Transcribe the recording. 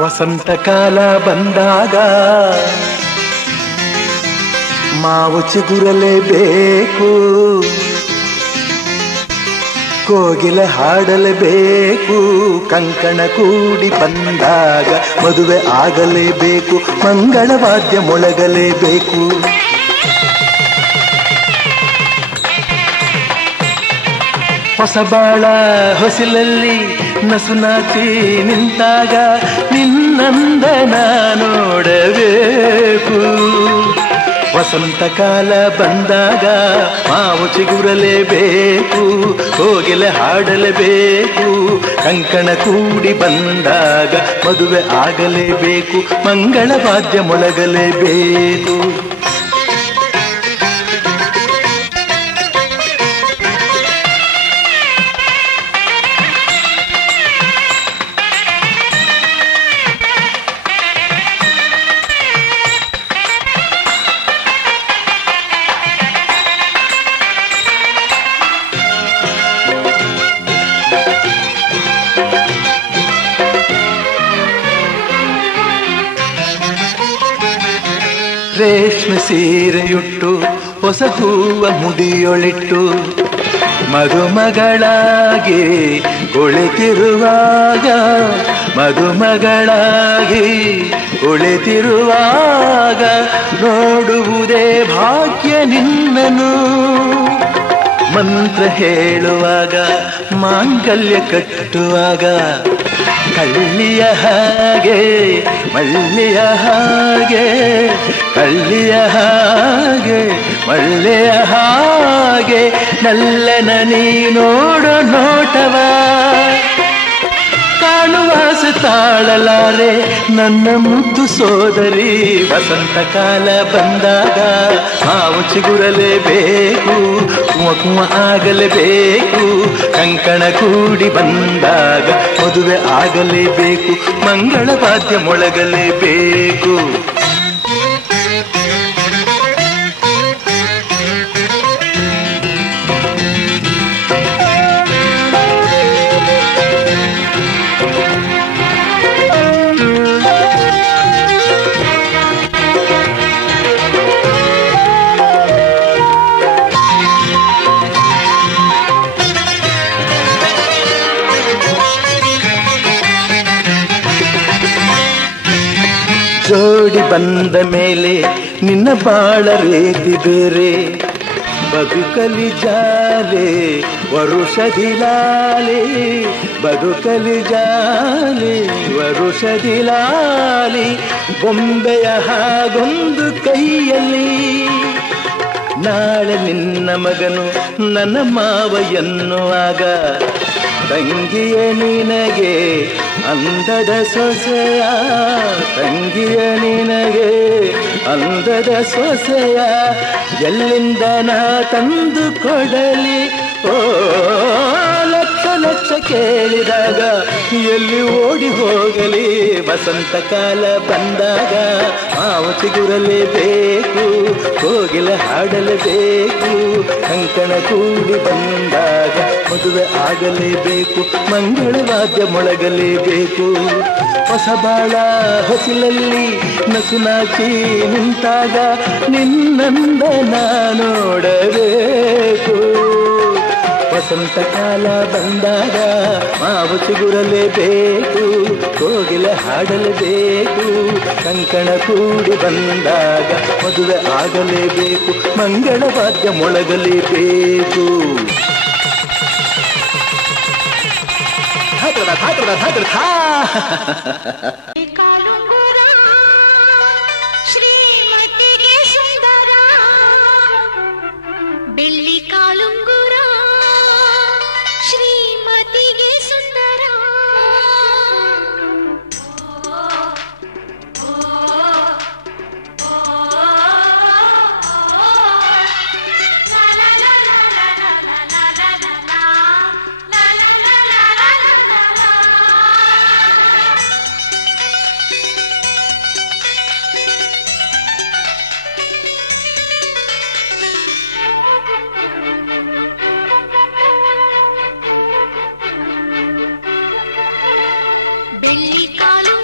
ವಸಂತ ಕಾಲ ಬಂದಾಗ ಮಾವು ಚಿಗುರಲೇಬೇಕು, ಕೋಗಿಲೆ ಹಾಡಲೇಬೇಕು, ಕಂಕಣ ಕೂಡಿ ಬಂದಾಗ ಮದುವೆ ಆಗಲೇಬೇಕು, ಮಂಗಳವಾದ್ಯ ಮೊಳಗಲೇಬೇಕು. ಹೊಸ ಬಾಳ ಹೊಸಿಲಲ್ಲಿ ನಸುನಾಚಿ ನಿಂತಾಗ ನಿನ್ನಂದನ ನೋಡಬೇಕು. ವಸಂತ ಕಾಲ ಬಂದಾಗ ಮಾವು ಚಿಗುರಲೇಬೇಕು, ಕೋಗಿಲೆ ಹಾಡಲೇಬೇಕು, ಕಂಕಣ ಕೂಡಿ ಬಂದಾಗ ಮದುವೆ ಆಗಲೇಬೇಕು, ಮಂಗಳವಾದ್ಯ ಮೊಳಗಲೇಬೇಕು. ರೇಷ್ಮೆ ಸೀರೆಯುಟ್ಟು ಹೊಸ ಹೂವ ಮುಡಿಯೊಳಿಟ್ಟು ಮದುಮಗಳಾಗಿ ಕುಳಿತಿರುವಾಗ, ಮದುಮಗಳಾಗಿ ಕುಳಿತಿರುವಾಗ ನೋಡುವುದೇ ಭಾಗ್ಯ ನಿನ್ನನು. ಮಂತ್ರ ಹೇಳುವಾಗ ಮಾಂಗಲ್ಯ ಕಟ್ಟುವಾಗ ಕಳ್ಳಿಯ ಹಾಗೆ ಮಳ್ಳಿಯ ಹಾಗೆ, ಕಳ್ಳಿಯ ಹಾಗೆ ಮಳ್ಳಿಯ ಹಾಗೆ ನಲ್ಲನ ನೀ ನೋಡೋ ನೋಟವ ಕಾಣುವಾಸ ತಾಳಲಾರೆ ನನ್ನ ಮುದ್ದು ಸೋದರಿ. ವಸಂತ ಕಾಲ ಬಂದಾಗ ಮಾವು ಚಿಗುರಲೇಬೇಕು, ಕುಮ ಕುಮ ಆಗಲೇಬೇಕು, ಕಂಕಣ ಕೂಡಿ ಬಂದಾಗ ಮದುವೆ ಆಗಲೇಬೇಕು, ಮಂಗಳವಾದ್ಯ ಮೊಳಗಲೇಬೇಕು. ಜೋಡಿ ಬಂದ ಮೇಲೆ ನಿನ್ನ ಬಾಳ ರೀತಿ ಬೇರೆ, ಬದುಕಲಿ ಜಾಲೆ ವರುಷದಿಲಾಲೆ, ಬದುಕಲಿ ಜಾಲೆ ವರುಷದಿಲಾಲಿ, ಬೊಂಬೆಯ ಹಾಗೊಂದು ಕೈಯಲ್ಲಿ ನಾಳೆ ನಿನ್ನ ಮಗನು ನನ್ನ ಮಾವ ಎನ್ನುವಾಗ, ತಂಗಿಯ ನಿನಗೆ ಅಂದದ ಸೊಸೆಯ, ತಂಗಿಯ ನಿನಗೆ ಅಂದದ ಸೊಸೆಯ ಎಲ್ಲಿಂದ ನಾ ತಂದು ಕೊಡಲಿ. ಓ ಲಕ್ಷ ಲಕ್ಷ ಕೇಳಿದಾಗ ಎಲ್ಲಿ ಓಡಿ ಹೋಗಲಿ. ವಸಂತ ಕಾಲ ಬಂದಾಗ ಮಾವು ಚಿಗುರಲೇಬೇಕು, ಕೋಗಿಲೆ ಹಾಡಲೇಬೇಕು, ಕಂಕಣ ಕೂಡಿ ಬಂದಾಗ ಮದುವೆ ಆಗಲೇಬೇಕು, ಮಂಗಳವಾದ್ಯ ಮೊಳಗಲೇಬೇಕು. ಹೊಸ ಬಾಳ ಹೊಸಿಲಲ್ಲಿ ನಸುನಾಚಿ ನಿಂತಾಗ ನಿನ್ನಂದನ ನೋಡಬೇಕು. ವಸಂತ ಕಾಲ ಬಂದಾಗ ಮಾವು ಚಿಗುರಲೇಬೇಕು, ಕೋಗಿಲೆ ಹಾಡಲೇಬೇಕು, ಕಂಕಣ ಕೂಡಿ ಬಂದಾಗ ಮದುವೆ ಆಗಲೇಬೇಕು, ಮಂಗಳವಾದ್ಯ ಮೊಳಗಲೇಬೇಕು. ಕಾಲುಂಗುರ ಶ್ರೀಮತಿಗೆ ಸುಂದರ, ಬೆಳ್ಳಿ ಕಾಲುಂಗುರ ಶ್ರೀಮತಿಗೆ ಸುಂದರ. ಬೆಳ್ಳಿ ಕಾಲು